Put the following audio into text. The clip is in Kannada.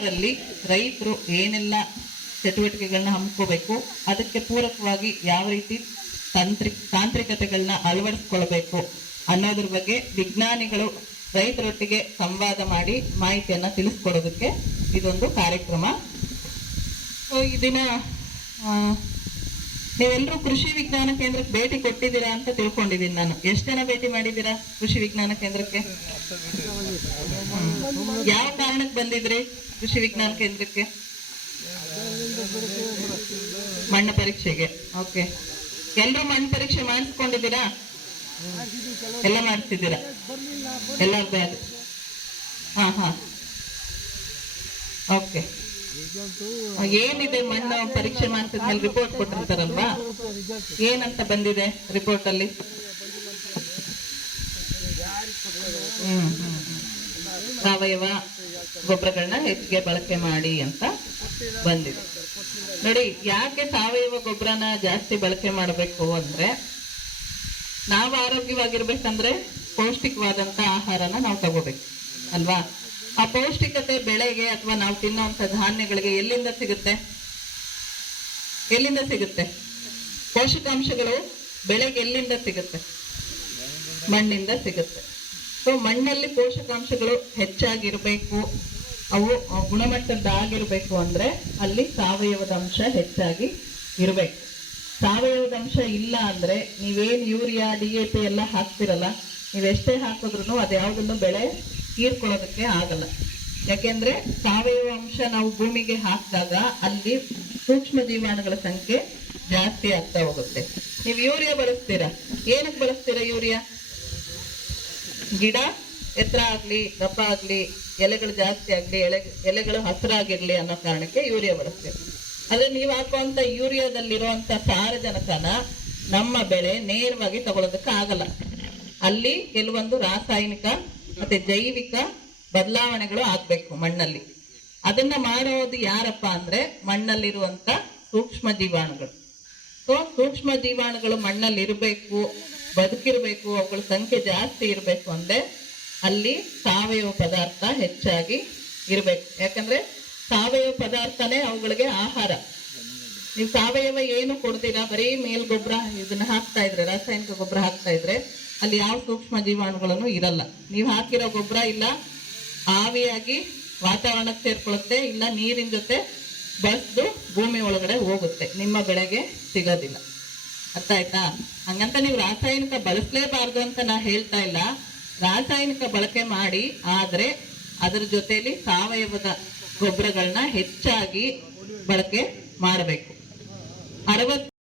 ಲ್ಲಿ ರೈತರು ಏನೆಲ್ಲ ಚಟುವಟಿಕೆಗಳನ್ನ ಹಮ್ಮಿಕೋಬೇಕು, ಅದಕ್ಕೆ ಪೂರಕವಾಗಿ ಯಾವ ರೀತಿ ತಾಂತ್ರಿಕತೆಗಳನ್ನ ಅಳವಡಿಸ್ಕೊಳ್ಬೇಕು ಅನ್ನೋದ್ರ ಬಗ್ಗೆ ವಿಜ್ಞಾನಿಗಳು ರೈತರೊಟ್ಟಿಗೆ ಸಂವಾದ ಮಾಡಿ ಮಾಹಿತಿಯನ್ನ ತಿಳಿಸ್ಕೊಡೋದಕ್ಕೆ ಇದೊಂದು ಕಾರ್ಯಕ್ರಮ. ಈ ದಿನ ನೀವೆಲ್ಲರೂ ಕೃಷಿ ವಿಜ್ಞಾನ ಕೇಂದ್ರಕ್ಕೆ ಭೇಟಿ ಕೊಟ್ಟಿದ್ದೀರಾ ಅಂತ ತಿಳ್ಕೊಂಡಿದ್ದೀನಿ ನಾನು. ಎಷ್ಟು ಜನ ಭೇಟಿ ಮಾಡಿದ್ದೀರಾ ಕೃಷಿ ವಿಜ್ಞಾನ ಕೇಂದ್ರಕ್ಕೆ? ಯಾವ ಕಾರಣಕ್ಕೆ ಬಂದಿದ್ರಿ ಕೃಷಿ ವಿಜ್ಞಾನ ಕೇಂದ್ರಕ್ಕೆ? ಮಣ್ಣು ಪರೀಕ್ಷೆಗೆ. ಓಕೆ, ಎಲ್ಲರೂ ಮಣ್ಣು ಪರೀಕ್ಷೆ ಮಾಡಿಸ್ಕೊಂಡಿದ್ದೀರಾ? ಎಲ್ಲ ಮಾಡಿಸಿದ್ದೀರಾ? ಎಲ್ಲರದ್ದು ಅದು. ಹಾ, ಓಕೆ. ಏನಿದೆ ಮಣ್ಣು ಪರೀಕ್ಷೆ ಮಾಡಿಸಿದ್ಮೇಲೆ ರಿಪೋರ್ಟ್ ಕೊಟ್ಟಿರ್ತಾರಲ್ವಾ, ಏನಂತ ಬಂದಿದೆ ರಿಪೋರ್ಟ್ ಅಲ್ಲಿ? ಸಾವಯವ ಗೊಬ್ಬರಗಳನ್ನ ಹೆಚ್ಚಿಗೆ ಬಳಕೆ ಮಾಡಿ ಅಂತ ಬಂದಿದೆ. ನೋಡಿ, ಯಾಕೆ ಸಾವಯವ ಗೊಬ್ಬರನ ಜಾಸ್ತಿ ಬಳಕೆ ಮಾಡಬೇಕು ಅಂದ್ರೆ, ನಾವು ಆರೋಗ್ಯವಾಗಿರ್ಬೇಕಂದ್ರೆ ಪೌಷ್ಟಿಕವಾದಂತ ಆಹಾರನ ನಾವು ತಗೋಬೇಕು ಅಲ್ವಾ? ಆ ಪೌಷ್ಟಿಕತೆ ಬೆಳೆಗೆ ಅಥವಾ ನಾವು ತಿನ್ನುವಂತ ಧಾನ್ಯಗಳಿಗೆ ಎಲ್ಲಿಂದ ಸಿಗುತ್ತೆ? ಪೋಷಕಾಂಶಗಳು ಬೆಳೆಗೆ ಎಲ್ಲಿಂದ ಸಿಗುತ್ತೆ? ಮಣ್ಣಿಂದ ಸಿಗುತ್ತೆ. ಸೊ ಮಣ್ಣಲ್ಲಿ ಪೋಷಕಾಂಶಗಳು ಹೆಚ್ಚಾಗಿರ್ಬೇಕು, ಅವು ಗುಣಮಟ್ಟದ್ದಾಗಿರ್ಬೇಕು ಅಂದ್ರೆ ಅಲ್ಲಿ ಸಾವಯವದ ಅಂಶ ಹೆಚ್ಚಾಗಿ ಇರಬೇಕು. ಸಾವಯವದ ಅಂಶ ಇಲ್ಲ ಅಂದ್ರೆ ನೀವೇನ್ ಯೂರಿಯಾ DAP ಎಲ್ಲ ಹಾಕ್ತಿರಲ್ಲ, ನೀವೆಷ್ಟೇ ಹಾಕಿದ್ರು ಅದ್ಯಾವುದನ್ನು ಬೆಳೆ ಹೀರ್ಕೊಳ್ಳೋದಕ್ಕೆ ಆಗಲ್ಲ. ಯಾಕೆಂದ್ರೆ ಸಾವಯವ ಅಂಶ ನಾವು ಭೂಮಿಗೆ ಹಾಕಿದಾಗ ಅಲ್ಲಿ ಸೂಕ್ಷ್ಮ ಜೀವಾಣುಗಳ ಸಂಖ್ಯೆ ಜಾಸ್ತಿ ಆಗ್ತಾ ಹೋಗುತ್ತೆ. ನೀವು ಯೂರಿಯಾ ಬಳಸ್ತೀರಾ, ಏನಕ್ಕೆ ಬಳಸ್ತೀರಾ ಯೂರಿಯಾ? ಗಿಡ ಎತ್ತರ ಆಗ್ಲಿ, ದಪ್ಪ ಆಗ್ಲಿ, ಎಲೆಗಳು ಜಾಸ್ತಿ ಆಗ್ಲಿ, ಎಲೆಗಳು ಹಸಿರಾಗಿರ್ಲಿ ಅನ್ನೋ ಕಾರಣಕ್ಕೆ ಯೂರಿಯಾ ಬಳಸ್ತೀವಿ. ಆದ್ರೆ ನೀವು ಹಾಕುವಂತ ಯೂರಿಯಾದಲ್ಲಿರುವಂತ ಸಾರಜನಕನ ನಮ್ಮ ಬೆಳೆ ನೇರವಾಗಿ ತಗೊಳ್ಳೋದಕ್ಕೆ ಆಗಲ್ಲ. ಅಲ್ಲಿ ಕೆಲವೊಂದು ರಾಸಾಯನಿಕ ಮತ್ತೆ ಜೈವಿಕ ಬದಲಾವಣೆಗಳು ಆಗ್ಬೇಕು ಮಣ್ಣಲ್ಲಿ. ಅದನ್ನ ಮಾಡೋದು ಯಾರಪ್ಪ ಅಂದ್ರೆ ಮಣ್ಣಲ್ಲಿರುವಂತ ಸೂಕ್ಷ್ಮ ಜೀವಾಣುಗಳು. ಸೊ ಸೂಕ್ಷ್ಮ ಜೀವಾಣುಗಳು ಮಣ್ಣಲ್ಲಿ ಇರಬೇಕು, ಬದುಕಿರ್ಬೇಕು, ಅವುಗಳ ಸಂಖ್ಯೆ ಜಾಸ್ತಿ ಇರಬೇಕು ಅಂದ್ರೆ ಅಲ್ಲಿ ಸಾವಯವ ಪದಾರ್ಥ ಹೆಚ್ಚಾಗಿ ಇರಬೇಕು. ಯಾಕಂದ್ರೆ ಸಾವಯವ ಪದಾರ್ಥನೇ ಅವುಗಳಿಗೆ ಆಹಾರ. ನೀವು ಸಾವಯವ ಏನು ಕೊಡ್ತೀರಾ, ಬರೀ ಮೇಲ್ ಗೊಬ್ಬರ ಇದನ್ನ ಹಾಕ್ತಾ ಇದ್ರೆ, ರಾಸಾಯನಿಕ ಗೊಬ್ಬರ ಹಾಕ್ತಾ ಇದ್ರೆ ಅಲ್ಲಿ ಯಾವ ಸೂಕ್ಷ್ಮ ಜೀವಾಣುಗಳನ್ನು ಇರಲ್ಲ. ನೀವು ಹಾಕಿರೋ ಗೊಬ್ಬರ ಇಲ್ಲ ಆವಿಯಾಗಿ ವಾತಾವರಣಕ್ಕೆ ಸೇರ್ಕೊಳ್ಳುತ್ತೆ, ಇಲ್ಲ ನೀರಿನ ಜೊತೆ ಬಸ್ದು ಭೂಮಿ ಒಳಗಡೆ ಹೋಗುತ್ತೆ, ನಿಮ್ಮ ಬೆಳೆಗೆ ಸಿಗೋದಿಲ್ಲ. ಅರ್ಥ ಆಯ್ತಾ? ಹಂಗಂತ ನೀವು ರಾಸಾಯನಿಕ ಬಳಸಲೇಬಾರ್ದು ಅಂತ ನಾ ಹೇಳ್ತಾ ಇಲ್ಲ. ರಾಸಾಯನಿಕ ಬಳಕೆ ಮಾಡಿ, ಆದ್ರೆ ಅದರ ಜೊತೆಲಿ ಸಾವಯವದ ಗೊಬ್ಬರಗಳನ್ನ ಹೆಚ್ಚಾಗಿ ಬಳಕೆ ಮಾಡಬೇಕು.